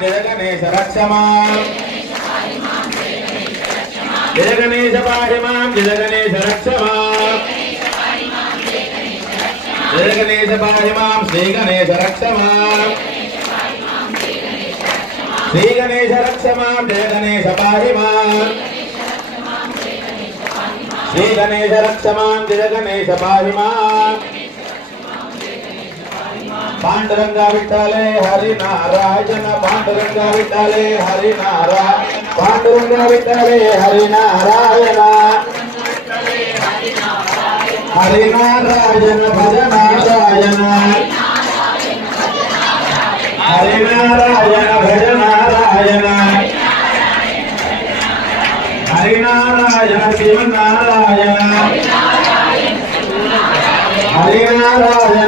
जय गणेश रक्ष मां जय गणेश पाहि मां जय गणेश रक्ष मां जय गणेश पाहि मां श्री गणेश रक्ष मां श्री गणेश रक्ष मां जय गणेश पाहि मां श्री गणेश रक्ष मां जय गणेश पाहि मां पांडुरंगा विठ्ठले हरि नारायण पांडुरंगा विठ्ठले हरि नारायण पांडुरंगा विठ्ठले हरि नारायण हरि नारायण भज नारायण हरि नारायण भज नारायण हरि नारायण शिव नारायण हरि नारायण